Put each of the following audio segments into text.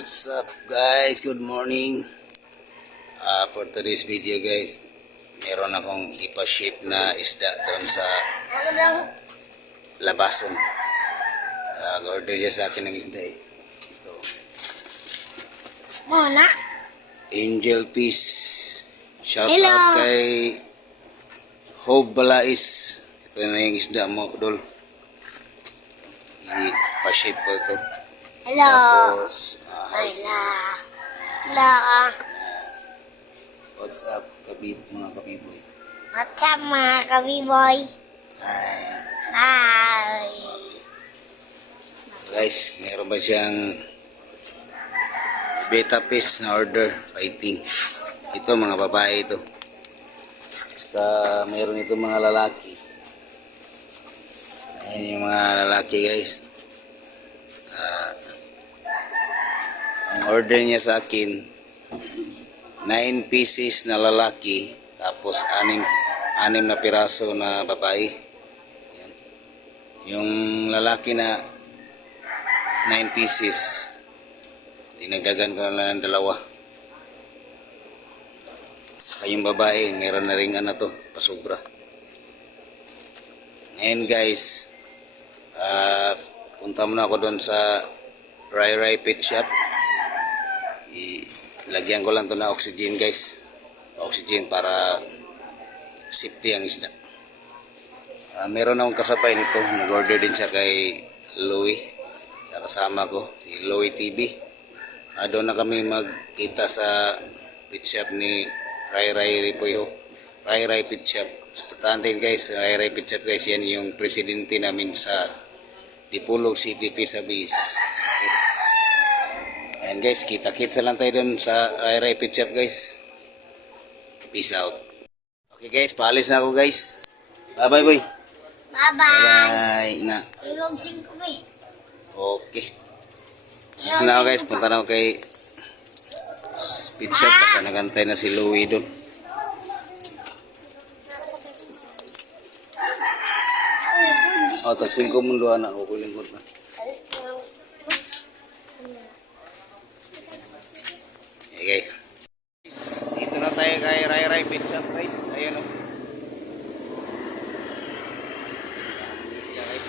What's up guys? Good morning. For today's video guys, meron akong ipa-ship na isda doon sa labason. Order siya sa akin ng isda eh. Ito. Mona? Angel Fish. Shout Hello. out kay Hope Balais. Ito na yung isda mo, Dol. I-pa-ship ko ito. Hello. Tapos, Hello. what's up, mga kabiboy? What's up mga kabiboy? Hi. Hi. Guys, meron ba siyang beta fish na order? Fighting. Ito, mga babae ito. Saka meron ito mga lalaki. Ayan yung mga lalaki guys. Ang order niya sa akin 9 pieces na lalaki, tapos 6 na piraso na babae. Ayan. Yung lalaki na 9 pieces, dinagdagan ko na lang ng 2. Saka yung babae, meron na rin to, pasobra. Ngayon guys, punta muna ako doon sa Rai Rai Pet Shop. Lagyan ko lang to na oxygen guys. Oxygen para safety ang isda. Meron akong kasabay nito. Nag-order din siya kay Louie. Kasama ko, si Louie TV. Doon na kami magkita sa pet shop ni Rai Rai Ripoyo. Rai Rai Pet Shop. Importante guys, Rai Rai Pet Shop guys, yan yung presidente namin sa Dipolog City, Fisabis. Ayan guys, kita-kita lang tayo dun sa Rai Rai Pet Shop guys. Peace out. Okay guys, paalis na ako guys. Bye-bye boy. Bye-bye. Bye na. Ilog 5 ba eh? Okay. Na ako guys, punta na ako kay Pet Shop. Baka nagantay na si Louie dun. Taksin ko mundo anak ko kulingkot na. Okay guys. Dito na tayo kay Rai Rai Pet Shop guys. Ayan o. Guys.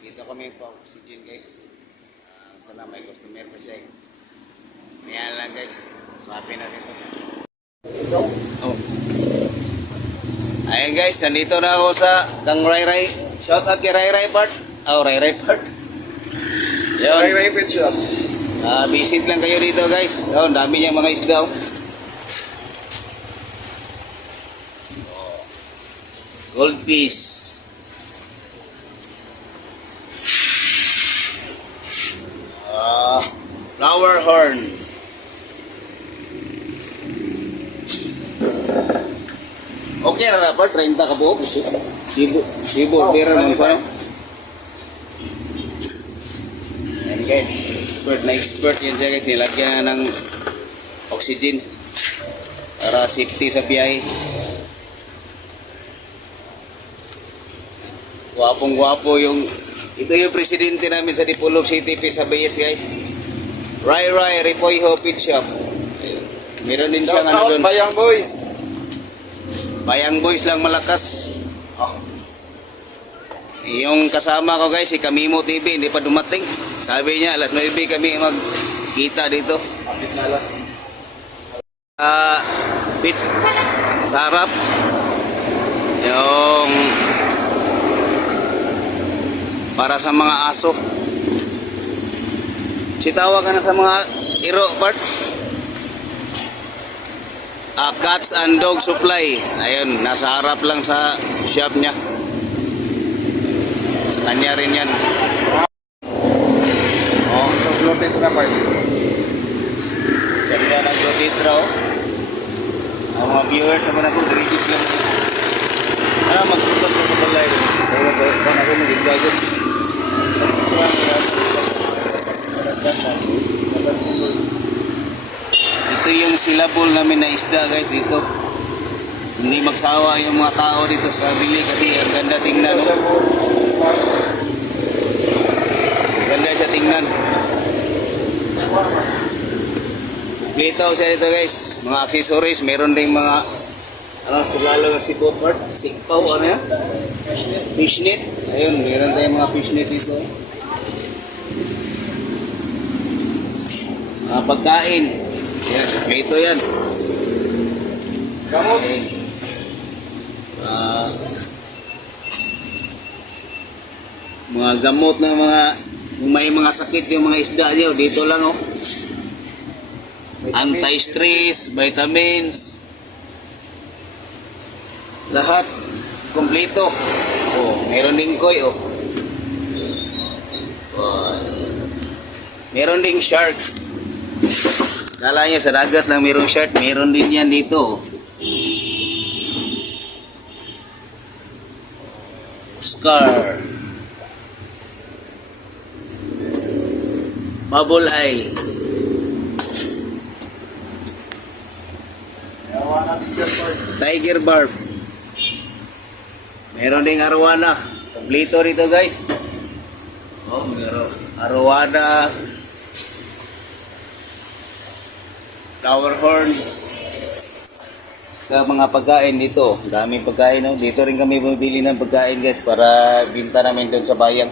Dito kami pa oxygen guys. Sana may customer pa siya eh. Ayan lang guys. Swabe na dito. Oh. Ayan guys, nandito na ako sa Kang Rai Rai. Shout out kay Rai Rai Part. Rai Rai Part. Yun. Rai Rai Pet Shop. Visit lang kayo dito guys. Ang dami niyang mga isda. Goldfish. Flower horn. Okay na dapat 30 ka buo. Sibo, pera naman sa. Ayan guys, expert yan siya guys. Nilagyan ng oxygen para safety sa biyahe. Gwapong-gwapo yung, ito yung presidente namin sa Dipolog City, Fisabis guys. Rai Rai Ripoyo Pet Shop. Meron din siyang ano doon. Bayang Boys. Bayang Boys lang malakas. Yung kasama ko guys, si Kamimo TV, hindi pa dumating. Sabi niya, alas 9 kami magkita dito. Kapit na alas 10. Pit sarap. Yung para sa mga aso. Sitawa ka na sa mga iro part. Cats and Dog Supply. Ayun, nasa harap lang sa shop niya. Kanya rin yan. Ito floated na part. Ganda ng Gloditra oh. Ang mga viewers naman ako, greetings lang. Magtutot ko sa balay. Kaya ba ako mag-gagot. Ito yung silabol namin na isda guys dito. Hindi magsawa yung mga tao dito sa bili kasi ang ganda tingnan. No? Ganda siya tingnan. Yan. Dito siya dito guys. Mga accessories. Meron ding mga lalo si Bopart. Sikpaw. Ano yan? Fishnet. Ayun. Meron tayong mga fishnet dito. Mga pagkain. Yan. Ito yan. Gamot. Mga gamot ng mga kung may mga sakit yung mga isda niyo dito lang oh. Anti-stress, vitamins. Lahat kompleto. Oh, meron ding koi oh. Oh. Meron ding shark. Kala nyo sa dagat lang mayroong shark, meron din yan dito. Oscar. Bubble eye. Tiger barb. Meron ding arwana. Kompleto rito guys. Oh, meron. Arwana. Flower horn. Sa mga pagkain dito. Daming pagkain. No? Dito rin kami bumibili ng pagkain guys para binta namin doon sa bayan.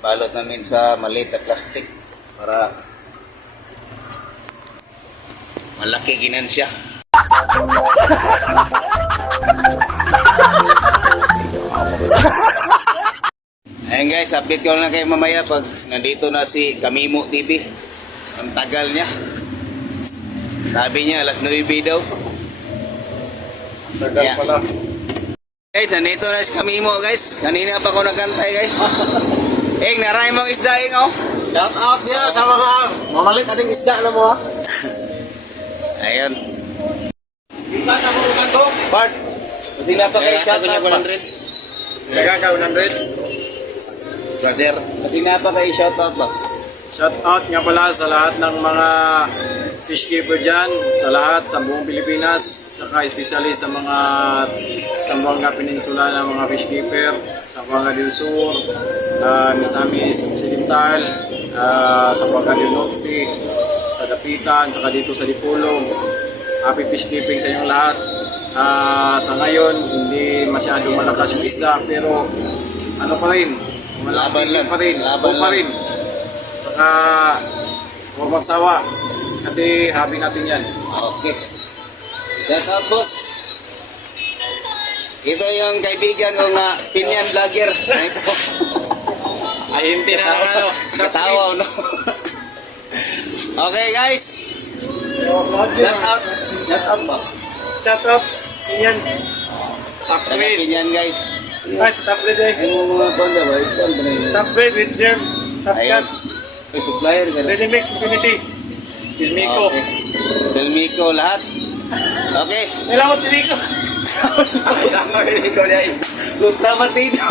Ibalot namin sa maliit na plastic para malaki ginansya. Ayan guys, update ko lang kayo mamaya pag nandito na si Kamimo TV. Ang tagal niya. Sabi niya alas 9 daw. Tagal Yeah. pala. Guys, nandito na si Kamimo guys. Kanina pa ako nagkantay guys. Naray mong isda oh. Shout out niya sa mga mamalit ating isda na mo ha. Ayun. Iba sa mga to. Bart. Kasi na pa kay shout out pa. Nagaka 100. Brother. Kasi na pa kay shout out ba? Shout out nga pala sa lahat ng mga fish keeper dyan, sa lahat, sa buong Pilipinas, saka especially sa mga Zamboanga Peninsula ng mga fish keeper, Zamboanga del Sur, Misamis Occidental, Zamboanga del Norte, sa Dapitan, saka dito sa Dipolog. Happy fish keeping sa inyong lahat. Sa ngayon, hindi masyadong malakas yung isda, pero ano pa rin, Laban lang. pa rin, Laban pa lang. rin. Saka, huwag magsawa. Kasi hobby natin yan. Okay. Shout out boss. Ito yung kaibigan ko na Pinyan vlogger. Ito. Ay, hindi na ano. Katawa no. Okay guys. Shout out. Shout out ba? Shout out. Yan. Top Taga Pinyan guys. Ay, sa top grade eh. Yung mga konda ba? Ito ang banay. Top grade with Gem. Top Ayun. cut. May supplier ka na. Ready mix infinity. Filmico. Okay. Filmico lahat. Okay. Kailangan mo Filmico. Ikaw niya. Luta matino.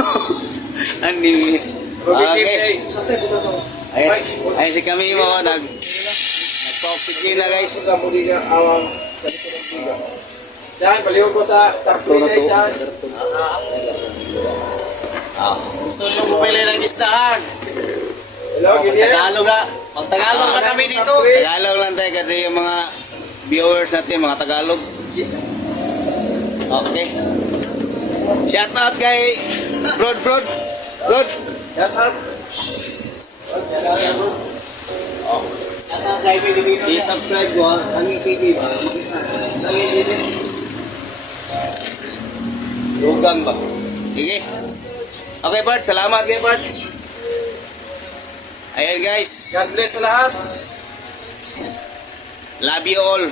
Ani. Okay. Ayun. Ayun si kami mo nagpa-oxygen na guys. Sa muli niya awang sa likod ng biga. Diyan, baliw ko sa top grade eh. Diyan. Gusto niyo bumili ng isdaan? Hello, Gideon. Tagalog na. Mag-Tagalog na kami dito. Tagalog lang tayo kasi yung mga viewers natin, mga Tagalog. Okay. Shout out kay Brod. Shout out. Shout out kay Pilipino. I-subscribe ko ang TV ba? Lugang ba? Sige. Okay Bart, salamat kay Bart. Ayan guys. God bless sa lahat. Love you all.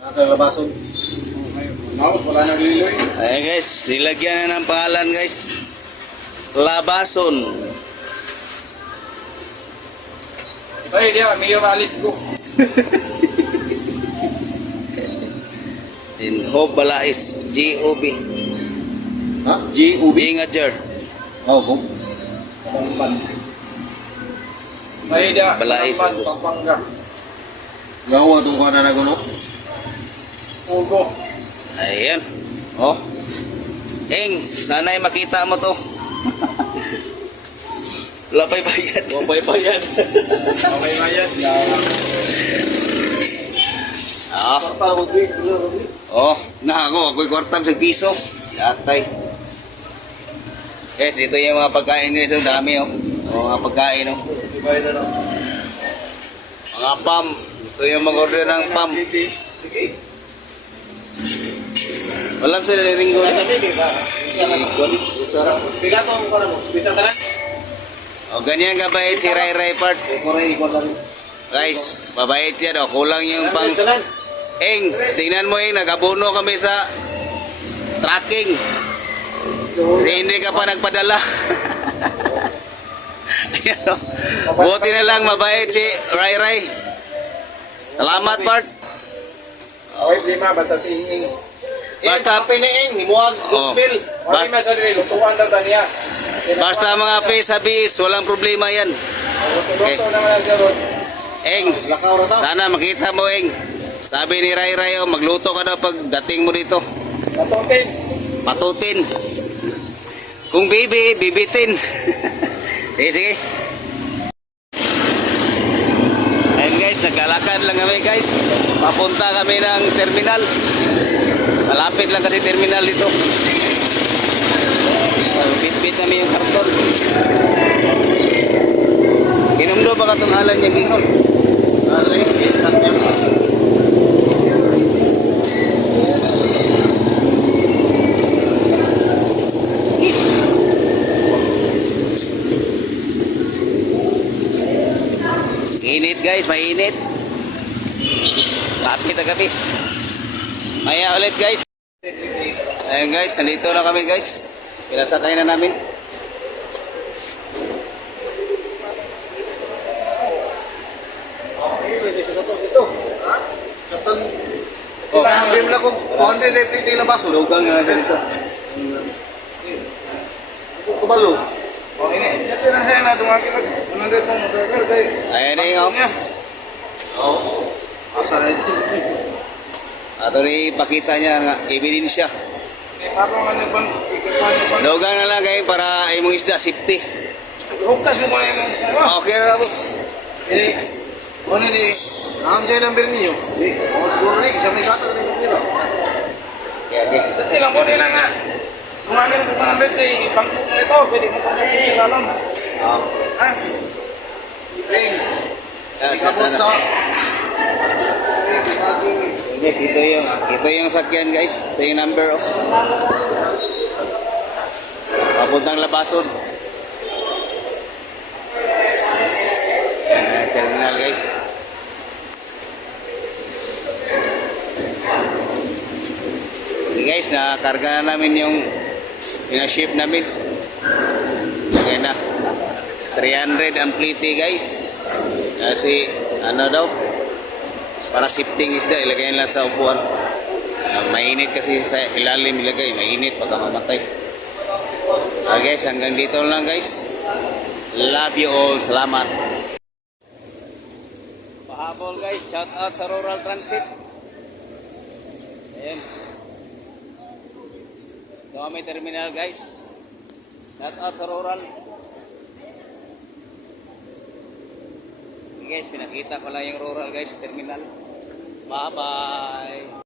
Nakakalabason. Wala nang liloy. Ayan guys, nilagyan na ng pangalan guys. Labason. Ay, diyan, may yung alis ko. In Hope Balais, G.O.B. Ha? G.O.B. Ngajar. Oh, kung. Ay, diyan, Balais, Pampanga, Agus. Pampanga. Gawa itong kuha na naguno. Ugo. Ayan. Oh. Eng, sana'y makita mo to. Wala pa'y bayad. Wapay pa yan. Okay ba yan? Ah, Karta mo, Vic. oh, na ako'y kwartam sa piso. Yatay. Guys, dito yung mga pagkain guys, ang dami oh. Mga pagkain oh. Ibay na lang. Mga pam. Gusto yung mag-order ng pam. Sige. Walang sila ringgo. Kaya sabi, Vic, sarap. Bigato mo ka na mo. Bita ka na. O, ganyan kabait si Ray Ray Part. Koray, ikaw lang. Guys, mabait yan oh. Kulang yung pang... Salan. Eng, tingnan mo Eng, nagabuno kami sa tracking. Kasi hindi ka pa nagpadala. Ayan, oh. Buti na lang mabait si Ray Ray. Salamat Part. Okay, lima, basta si Ing. Basta- pinaing, himuag, gospel. Wala Basta, sa dili, lutuan daw taniya. basta mga face wala problema yan. Luto naman na siya ron. Eng, sana makita mo Eng. Sabi ni Ray Ray, oh, magluto ka daw pag dating mo dito. Matutin. Patutin. Kung bibi, bibitin. Sige, sige. Ayun guys, naglalakad lang kami guys. Papunta kami ng terminal. Malapit lang kasi terminal dito. Bit-bit kami yung karton. Kinumdo ba katong halan niya gingon? Init guys, mainit. Kapit na gabi. Maya ulit guys. Ayun guys, nandito na kami guys. Pinasakay na namin. Oh, bim na ko 250 na baso. Lugang nga dito. Kubalo. Oh, ini. Dito na siya na dumaki mag. Mananggit mo mo guys. Ayan na yung Oh. Asa na ato ni ipakita niya nga ebidensya. Eh, parang ano ba? Ikipano ba? Lugang na lang kayo para imong isda safety. Huktas mo ba na yung... Okay na boss. Ini, ano ni? Ang siya ng bill niyo. Oh, siguro ni, isa may gata rin yung pira. Okay, okay. Sa tilang mo din na nga. Kumangin ko 100 eh, bangkok nito, pwede mo kong sa lalam. Ha? Ring, Sabot sa... Guys, ito yung sakyan guys. Ito yung number oh. Papuntang Labason. Yan, terminal guys. Okay guys, nakarga na namin yung pinaship namin. Okay na. 300 ang pliti guys. Kasi ano daw, para sifting isda, ilagay lang sa upuan. Mainit kasi sa ilalim ilagay, mainit pagka mamatay. Guys, hanggang dito lang guys. Love you all. Salamat. Pahabol guys, shout out sa Rural Transit. Ayan. Ito kami terminal guys. Shout out sa Rural. Guys, pinakita ko lang yung Rural guys, terminal. Bye bye.